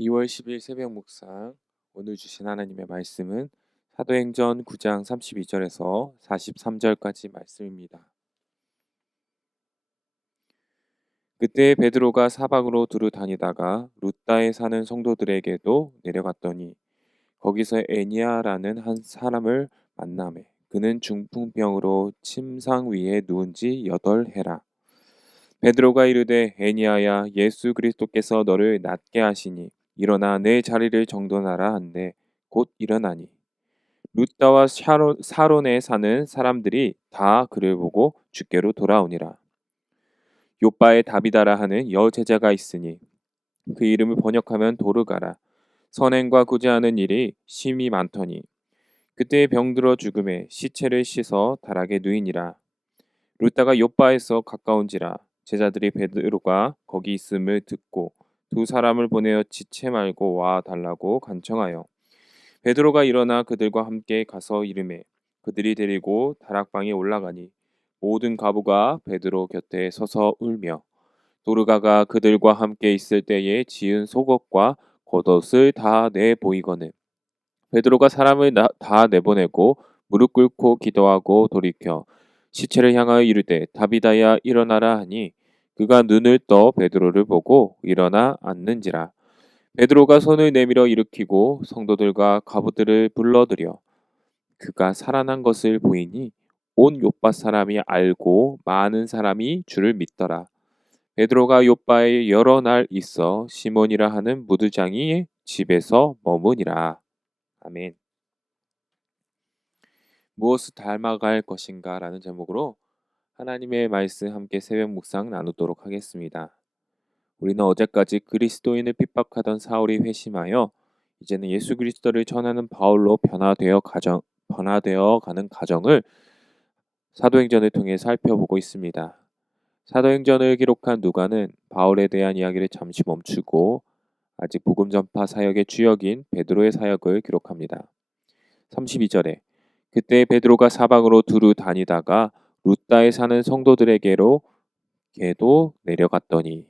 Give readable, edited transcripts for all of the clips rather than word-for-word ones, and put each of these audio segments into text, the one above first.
2월 10일 새벽 묵상. 오늘 주신 하나님의 말씀은 사도행전 9장 32절에서 43절까지 말씀입니다. 그때 베드로가 사방으로 두루 다니다가 룻다에 사는 성도들에게도 내려갔더니 거기서 애니아라는 한 사람을 만나매 그는 중풍병으로 침상 위에 누운 지 8해라. 베드로가 이르되 애니아야, 예수 그리스도께서 너를 낫게 하시니 일어나 내 자리를 정돈하라 한데 곧 일어나니 룻다와 사론에 사는 사람들이 다 그를 보고 주께로 돌아오니라. 요바에 다비다라 하는 여제자가 있으니 그 이름을 번역하면 도르가라. 선행과 구제하는 일이 심히 많더니 그때 병들어 죽음에 시체를 씻어 다락에 누이니라. 룻다가 요바에서 가까운지라 제자들이 베드로가 거기 있음을 듣고 두 사람을 보내어 지체 말고 와 달라고 간청하여 베드로가 일어나 그들과 함께 가서 이르매 그들이 데리고 다락방에 올라가니 모든 가부가 베드로 곁에 서서 울며 도르가가 그들과 함께 있을 때에 지은 속옷과 겉옷을 다 내 보이거늘 베드로가 사람을 다 내보내고 무릎 꿇고 기도하고 돌이켜 시체를 향하여 이르되 다비다야 일어나라 하니 그가 눈을 떠 베드로를 보고 일어나 앉는지라. 베드로가 손을 내밀어 일으키고 성도들과 가부들을 불러들여 그가 살아난 것을 보이니 온 요빠 사람이 알고 많은 사람이 주를 믿더라. 베드로가 요빠에 여러 날 있어 시몬이라 하는 무두장이 집에서 머무니라. 아멘. 무엇을 닮아갈 것인가 라는 제목으로 하나님의 말씀 함께 새벽 묵상 나누도록 하겠습니다. 우리는 어제까지 그리스도인을 핍박하던 사울이 회심하여 이제는 예수 그리스도를 전하는 바울로 변화되어 가는 과정을 사도행전을 통해 살펴보고 있습니다. 사도행전을 기록한 누가는 바울에 대한 이야기를 잠시 멈추고 아직 복음 전파 사역의 주역인 베드로의 사역을 기록합니다. 32절에 그때 베드로가 사방으로 두루 다니다가 룻다에 사는 성도들에게로 걔도 내려갔더니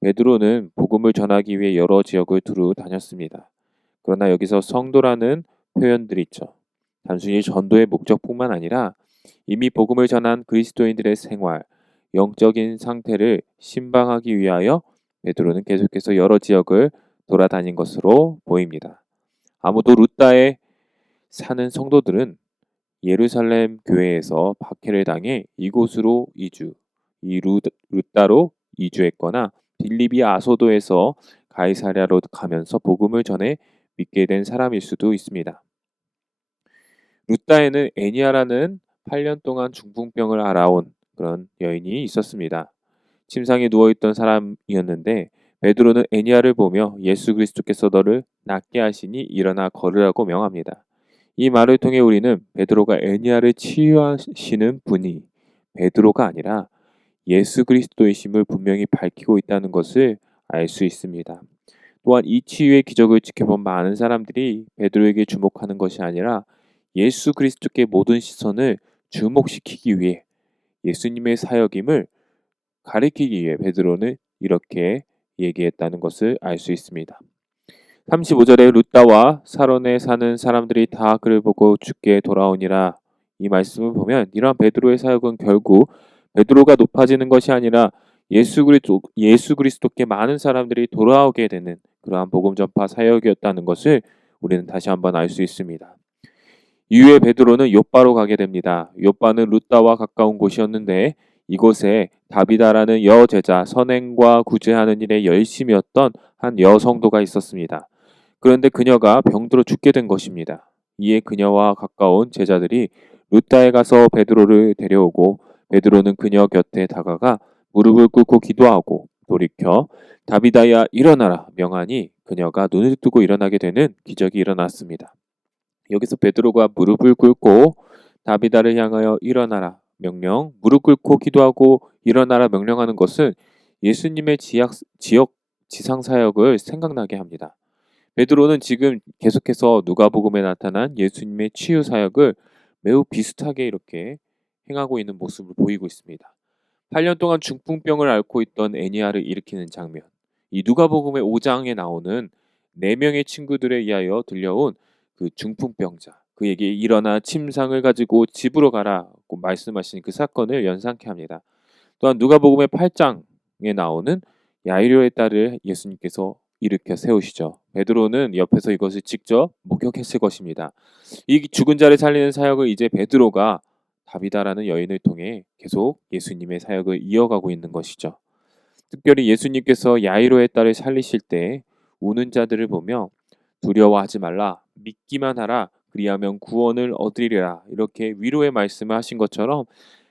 베드로는 복음을 전하기 위해 여러 지역을 두루 다녔습니다. 그러나 여기서 성도라는 표현들이 있죠. 단순히 전도의 목적뿐만 아니라 이미 복음을 전한 그리스도인들의 생활, 영적인 상태를 신방하기 위하여 베드로는 계속해서 여러 지역을 돌아다닌 것으로 보입니다. 아무도 룻다에 사는 성도들은 예루살렘 교회에서 박해를 당해 이곳으로 룻다로 이주했거나 빌립이 아소도에서 가이사랴로 가면서 복음을 전해 믿게 된 사람일 수도 있습니다. 룻다에는 애니아라는 8년 동안 중풍병을 앓아온 그런 여인이 있었습니다. 침상에 누워있던 사람이었는데 베드로는 애니아를 보며 예수 그리스도께서 너를 낫게 하시니 일어나 걸으라고 명합니다. 이 말을 통해 우리는 베드로가 애니아를 치유하시는 분이 베드로가 아니라 예수 그리스도이심을 분명히 밝히고 있다는 것을 알 수 있습니다. 또한 이 치유의 기적을 지켜본 많은 사람들이 베드로에게 주목하는 것이 아니라 예수 그리스도께 모든 시선을 주목시키기 위해 예수님의 사역임을 가리키기 위해 베드로는 이렇게 얘기했다는 것을 알 수 있습니다. 35절에 룻다와 사론에 사는 사람들이 다 그를 보고 주께 돌아오니라. 이 말씀을 보면 이러한 베드로의 사역은 결국 베드로가 높아지는 것이 아니라 예수 그리스도께 많은 사람들이 돌아오게 되는 그러한 복음 전파 사역이었다는 것을 우리는 다시 한번 알 수 있습니다. 이후에 베드로는 요빠로 가게 됩니다. 요빠는 룻다와 가까운 곳이었는데 이곳에 다비다라는 여제자, 선행과 구제하는 일에 열심이었던 한 여성도가 있었습니다. 그런데 그녀가 병들어 죽게 된 것입니다. 이에 그녀와 가까운 제자들이 룻다에 가서 베드로를 데려오고 베드로는 그녀 곁에 다가가 무릎을 꿇고 기도하고 돌이켜 다비다야 일어나라 명하니 그녀가 눈을 뜨고 일어나게 되는 기적이 일어났습니다. 여기서 베드로가 무릎을 꿇고 다비다를 향하여 일어나라 명령, 무릎 꿇고 기도하고 일어나라 명령하는 것은 예수님의 지역 지상 사역을 생각나게 합니다. 베드로는 지금 계속해서 누가복음에 나타난 예수님의 치유 사역을 매우 비슷하게 이렇게 행하고 있는 모습을 보이고 있습니다. 8년 동안 중풍병을 앓고 있던 애니아를 일으키는 장면, 이 누가복음의 5장에 나오는 4명의 친구들에 의하여 들려온 그 중풍병자, 그에게 일어나 침상을 가지고 집으로 가라고 말씀하신 그 사건을 연상케 합니다. 또한 누가복음의 8장에 나오는 야이로의 딸을 예수님께서 일으켜 세우시죠. 베드로는 옆에서 이것을 직접 목격했을 것입니다. 이 죽은 자를 살리는 사역을 이제 베드로가 다비다라는 여인을 통해 계속 예수님의 사역을 이어가고 있는 것이죠. 특별히 예수님께서 야이로의 딸을 살리실 때 우는 자들을 보며 두려워하지 말라, 믿기만 하라, 그리하면 구원을 얻으리라, 이렇게 위로의 말씀을 하신 것처럼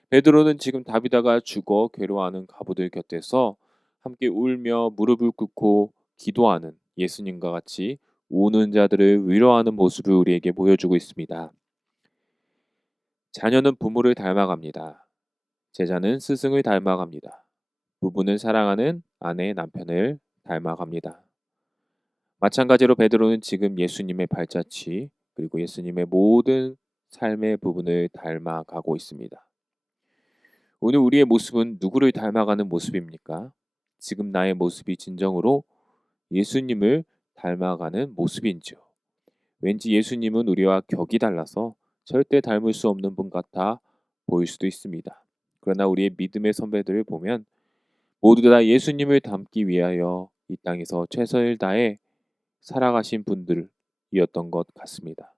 베드로는 지금 다비다가 죽어 괴로워하는 과부들 곁에서 함께 울며 무릎을 꿇고 기도하는 예수님과 같이 우는 자들을 위로하는 모습을 우리에게 보여주고 있습니다. 자녀는 부모를 닮아갑니다. 제자는 스승을 닮아갑니다. 부부는 사랑하는 아내, 남편을 닮아갑니다. 마찬가지로 베드로는 지금 예수님의 발자취, 그리고 예수님의 모든 삶의 부분을 닮아가고 있습니다. 오늘 우리의 모습은 누구를 닮아가는 모습입니까? 지금 나의 모습이 진정으로 예수님을 닮아가는 모습인지요? 왠지 예수님은 우리와 격이 달라서 절대 닮을 수 없는 분 같아 보일 수도 있습니다. 그러나 우리의 믿음의 선배들을 보면 모두 다 예수님을 닮기 위하여 이 땅에서 최선을 다해 살아가신 분들이었던 것 같습니다.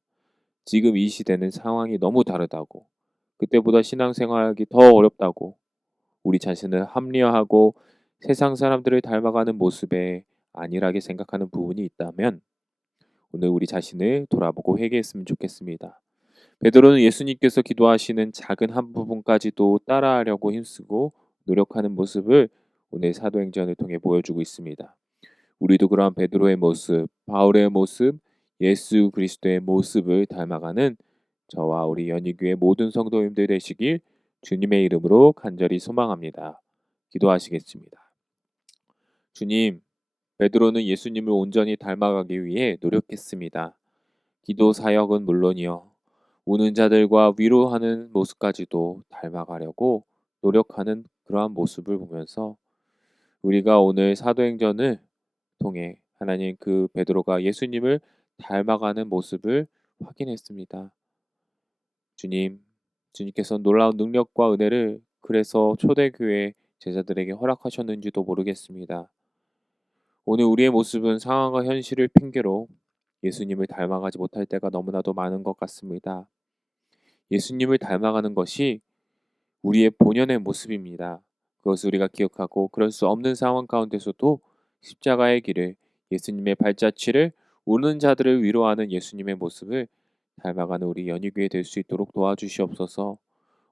지금 이 시대는 상황이 너무 다르다고, 그때보다 신앙생활하기 더 어렵다고, 우리 자신을 합리화하고 세상 사람들을 닮아가는 모습에 안일하게 생각하는 부분이 있다면 오늘 우리 자신을 돌아보고 회개했으면 좋겠습니다. 베드로는 예수님께서 기도하시는 작은 한 부분까지도 따라하려고 힘쓰고 노력하는 모습을 오늘 사도행전을 통해 보여주고 있습니다. 우리도 그러한 베드로의 모습, 바울의 모습, 예수 그리스도의 모습을 닮아가는 저와 우리 연희교회 모든 성도님들 되시길 주님의 이름으로 간절히 소망합니다. 기도하시겠습니다. 주님, 베드로는 예수님을 온전히 닮아가기 위해 노력했습니다. 기도 사역은 물론이요, 우는 자들과 위로하는 모습까지도 닮아가려고 노력하는 그러한 모습을 보면서 우리가 오늘 사도행전을 통해 하나님 그 베드로가 예수님을 닮아가는 모습을 확인했습니다. 주님, 주님께서 놀라운 능력과 은혜를 그래서 초대교회 제자들에게 허락하셨는지도 모르겠습니다. 오늘 우리의 모습은 상황과 현실을 핑계로 예수님을 닮아가지 못할 때가 너무나도 많은 것 같습니다. 예수님을 닮아가는 것이 우리의 본연의 모습입니다. 그것을 우리가 기억하고 그럴 수 없는 상황 가운데서도 십자가의 길을, 예수님의 발자취를, 우는 자들을 위로하는 예수님의 모습을 닮아가는 우리 연희교회 될 수 있도록 도와주시옵소서.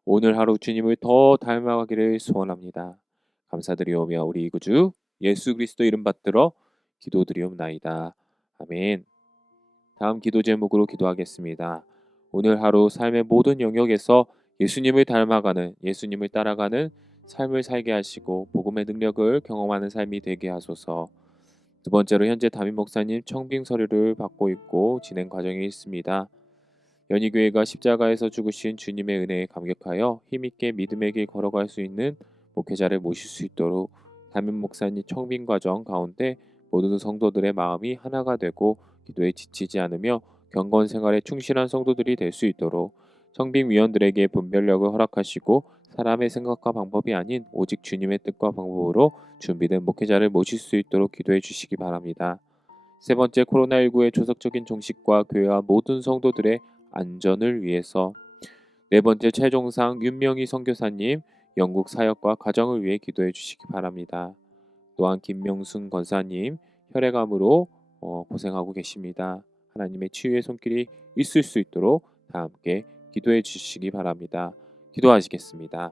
오늘 하루 주님을 더 닮아가기를 소원합니다. 감사드리오며 우리 구주 예수 그리스도 이름 받들어 기도드리옵나이다. 아멘. 다음 기도 제목으로 기도하겠습니다. 오늘 하루 삶의 모든 영역에서 예수님을 닮아가는, 예수님을 따라가는 삶을 살게 하시고 복음의 능력을 경험하는 삶이 되게 하소서. 두 번째로 현재 담임 목사님 청빙 서류를 받고 있고 진행 과정에 있습니다. 연희교회가 십자가에서 죽으신 주님의 은혜에 감격하여 힘있게 믿음의 길 걸어갈 수 있는 목회자를 모실 수 있도록 담임 목사님 청빙 과정 가운데 모든 성도들의 마음이 하나가 되고 기도에 지치지 않으며 경건 생활에 충실한 성도들이 될 수 있도록 청빙위원들에게 분별력을 허락하시고 사람의 생각과 방법이 아닌 오직 주님의 뜻과 방법으로 준비된 목회자를 모실 수 있도록 기도해 주시기 바랍니다. 세 번째, 코로나19의 조석적인 종식과 교회와 모든 성도들의 안전을 위해서. 네 번째, 최종상 윤명희 선교사님 영국 사역과 가정을 위해 기도해 주시기 바랍니다. 또한 김명순 권사님 혈액암으로 고생하고 계십니다. 하나님의 치유의 손길이 있을 수 있도록 다 함께 기도해 주시기 바랍니다. 기도하시겠습니다.